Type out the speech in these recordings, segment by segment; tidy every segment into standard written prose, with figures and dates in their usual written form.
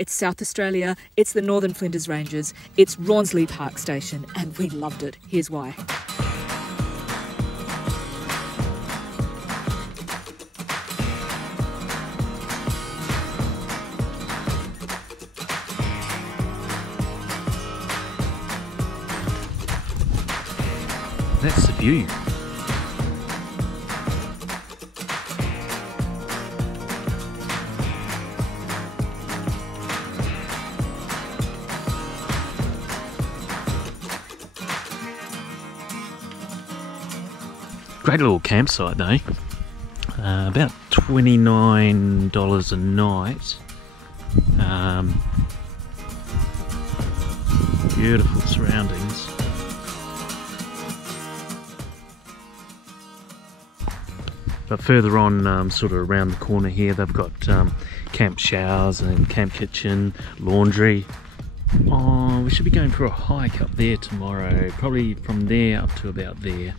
it's South Australia, it's the Northern Flinders Ranges, it's Rawnsley Park Station, and we loved it. Here's why. That's the view. Great little campsite though. About $29 a night. Beautiful surroundings. But further on, sort of around the corner here, they've got camp showers and camp kitchen, laundry. Oh, we should be going for a hike up there tomorrow. Probably from there up to about there.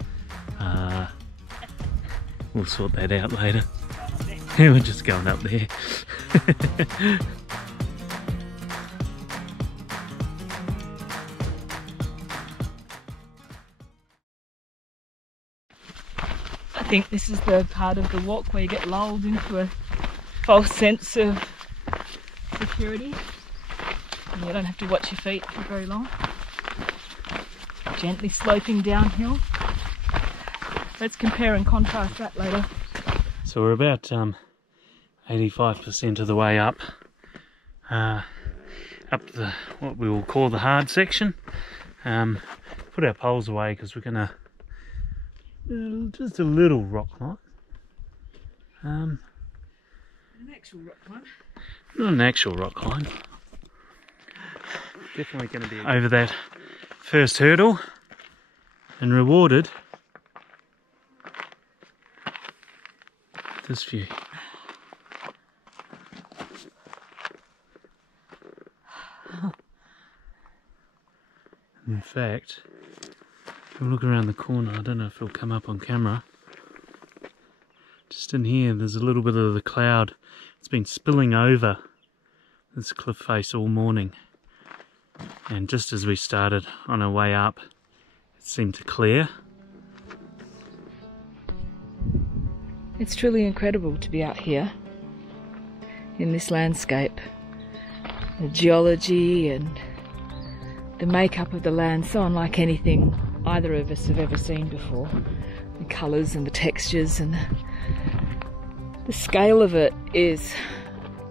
We'll sort that out later. We're just going up there. I think this is the part of the walk where you get lulled into a false sense of security. And you don't have to watch your feet for very long. Gently sloping downhill. Let's compare and contrast that later. So we're about 85% of the way up the what we will call the hard section. Put our poles away because we're gonna just a little rock climb. An actual rock climb? Not an actual rock climb. Definitely going to be over that first hurdle and rewarded this view. In fact, if we look around the corner, I don't know if it'll come up on camera. Just in here, there's a little bit of the cloud. It's been spilling over this cliff face all morning. And just as we started on our way up, it seemed to clear. It's truly incredible to be out here in this landscape. The geology and the makeup of the land, so unlike anything either of us have ever seen before. The colours and the textures and the scale of it is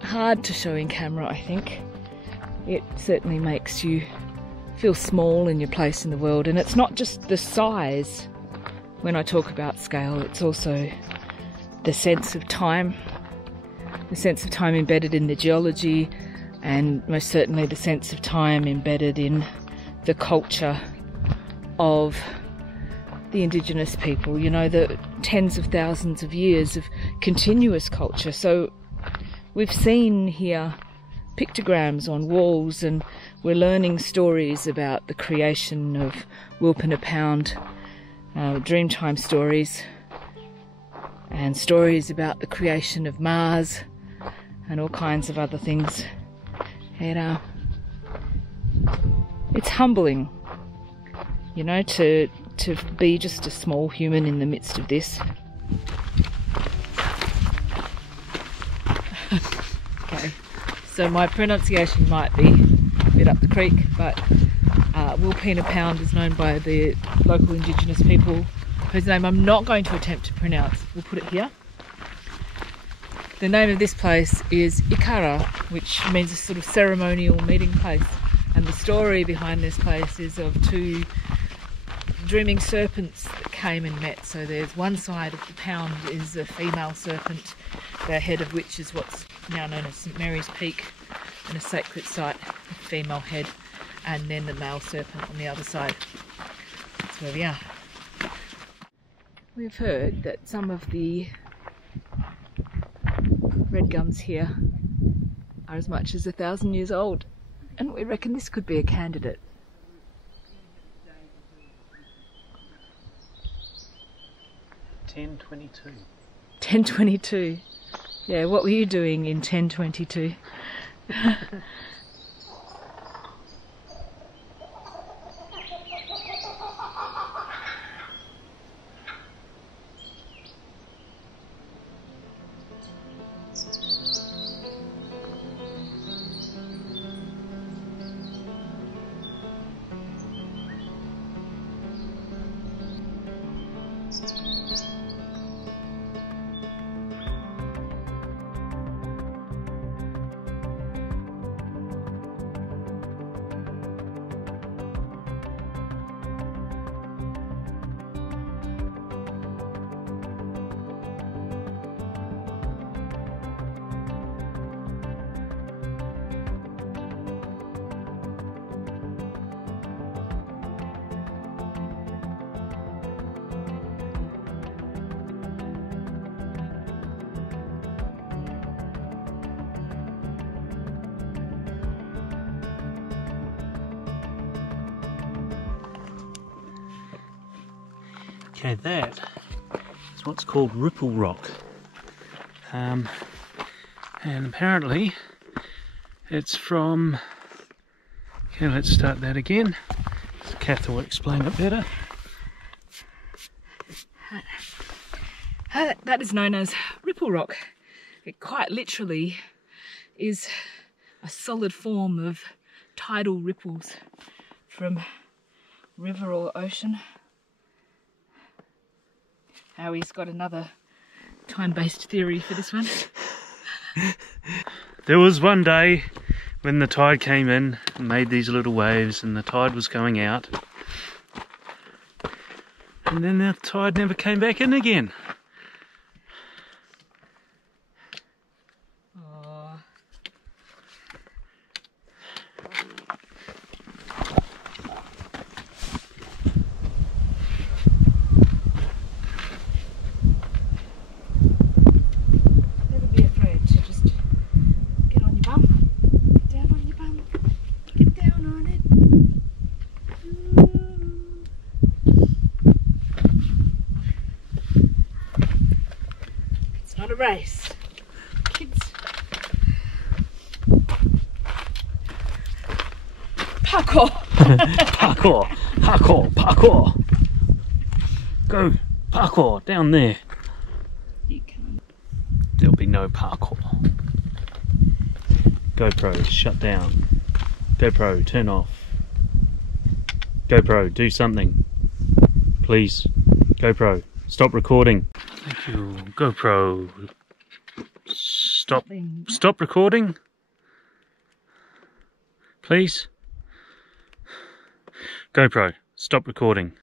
hard to show in camera, I think. It certainly makes you feel small in your place in the world, and it's not just the size when I talk about scale, it's also the sense of time embedded in the geology, and most certainly the sense of time embedded in the culture of the Indigenous people, you know, the tens of thousands of years of continuous culture. So we've seen here pictograms on walls, and we're learning stories about the creation of Wilpena Pound, Dreamtime stories, and stories about the creation of Mars and all kinds of other things. And it's humbling, you know, to be just a small human in the midst of this. Okay, so my pronunciation might be a bit up the creek, but Wilpena Pound is known by the local Indigenous people, whose name I'm not going to attempt to pronounce. We'll put it here. The name of this place is IKARA, which means a sort of ceremonial meeting place. And the story behind this place is of two dreaming serpents that came and met. So there's one side of the pound is a female serpent, the head of which is what's now known as St Mary's Peak, and a sacred site, a female head, and then the male serpent on the other side. That's where we are. We've heard that some of the red gums here are as much as 1,000 years old, and we reckon this could be a candidate. 1022. 1022. Yeah, what were you doing in 1022? Okay, that is what's called ripple rock, and apparently it's from, okay, let's start that again, Kath will explain it better. That is known as ripple rock. It quite literally is a solid form of tidal ripples from river or ocean. Howie's got another time-based theory for this one. There was one day when the tide came in and made these little waves, and the tide was going out, and then the tide never came back in again. Race, kids. Parkour. Parkour, parkour, parkour. Go, parkour, down there. You can't. There'll be no parkour. GoPro, shut down. GoPro, turn off. GoPro, do something. Please. GoPro, stop recording. Thank you. GoPro, stop recording. Please. GoPro, stop recording.